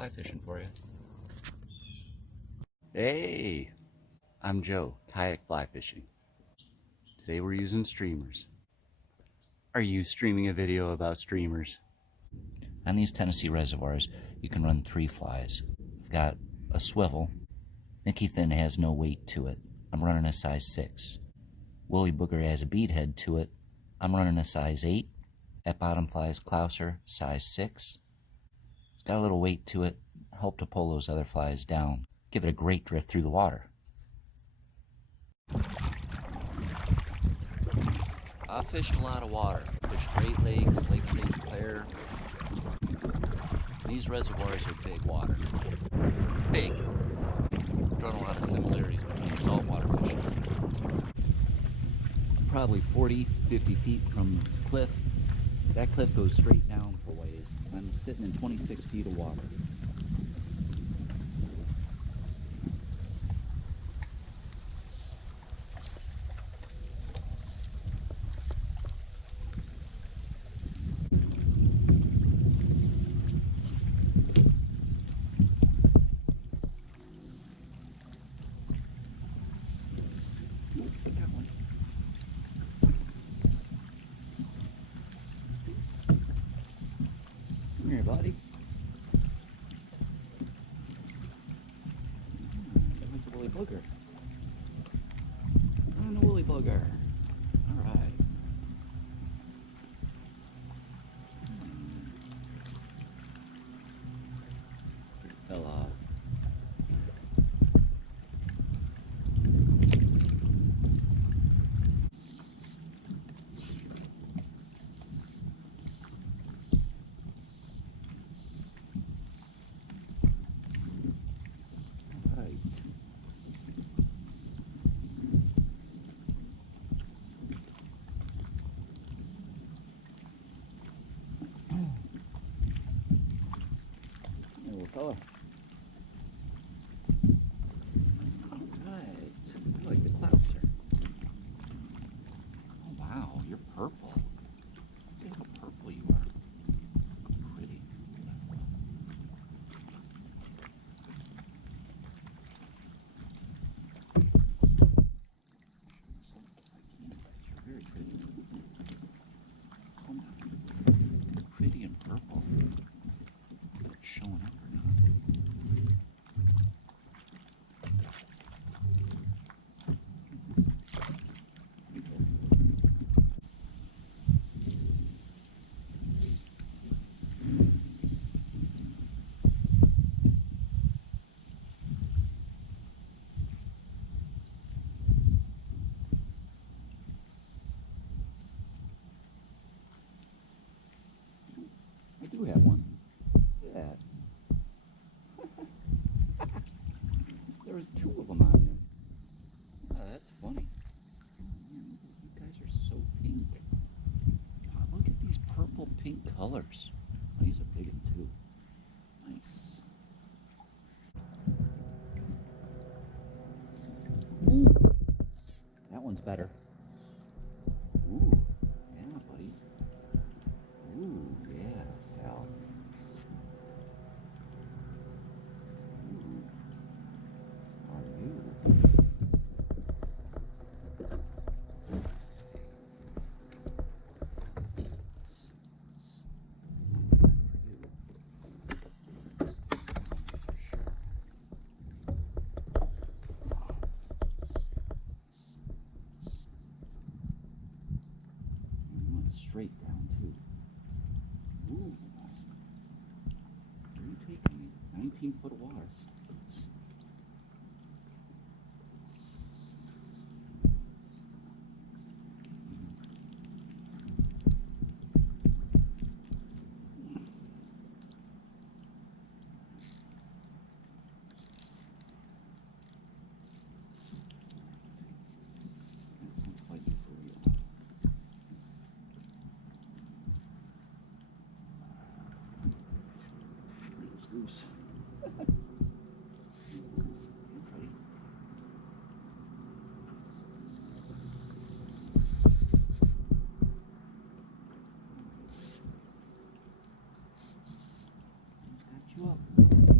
fly fishing for you. Hey, I'm Joe, kayak fly fishing. Today we're using streamers. Are you streaming a video about streamers? On these Tennessee reservoirs, you can run 3 flies. I've got a swivel. Mickey Fin has no weight to it. I'm running a size 6. Woolly Booger has a bead head to it. I'm running a size 8. That bottom fly is Clouser, size 6. It's got a little weight to it. Help to pull those other flies down. Give it a great drift through the water. I've fished a lot of water. Fished Great Lakes, Lake St. Clair. These reservoirs are big water. Big. Drawn a lot of similarities between saltwater fishing. Probably 40, 50 feet from this cliff. That cliff goes straight down for ways. I'm sitting in 26 feet of water. Come here, buddy. There's a woolly booger. And a woolly booger. All right. Fell off. Fella. Alright, I like the Clouser. Oh wow, you're purple. Look at how purple you are. How pretty. You're very pretty. Oh my. Pretty and purple. It's showing up or not. I do have one. Look at that. There was 2 of them on there. Oh, that's funny. Oh, man, you guys are so pink. God, look at these purple pink colors. Oh, he's a big one too. Nice. Ooh, that one's better. Ooh, yeah, buddy. Ooh, yeah, pal. Ooh, are you? Straight down too. Ooh. Where are you taking me? 19 foot of water. Let's fight you for real. Loose. Got you up.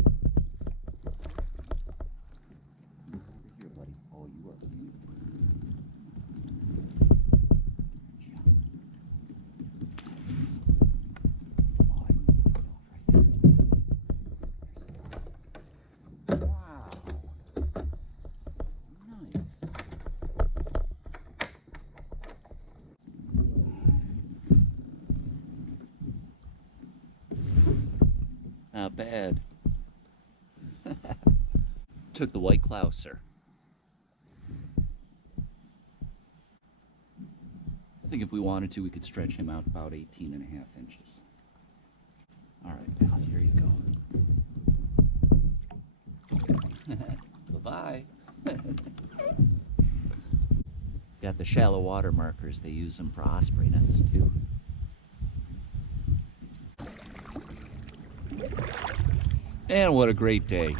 bad. Took the white clouser. I think if we wanted to, we could stretch him out about 18.5 inches. All right, pal, here you go. Bye-bye. Got the shallow water markers. They use them for osprey nests, too. And what a great day.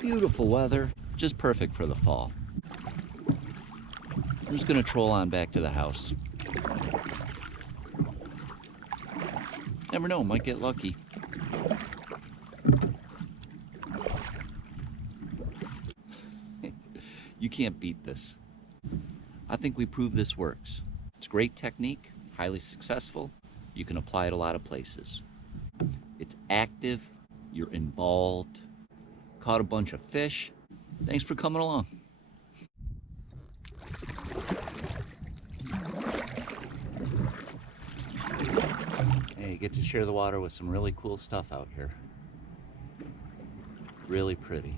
Beautiful weather, just perfect for the fall. I'm just gonna troll on back to the house. Never know, might get lucky. You can't beat this. I think we proved this works. It's a great technique, highly successful. You can apply it a lot of places. It's active, you're involved, caught a bunch of fish. Thanks for coming along. Hey, you get to share the water with some really cool stuff out here. Really pretty.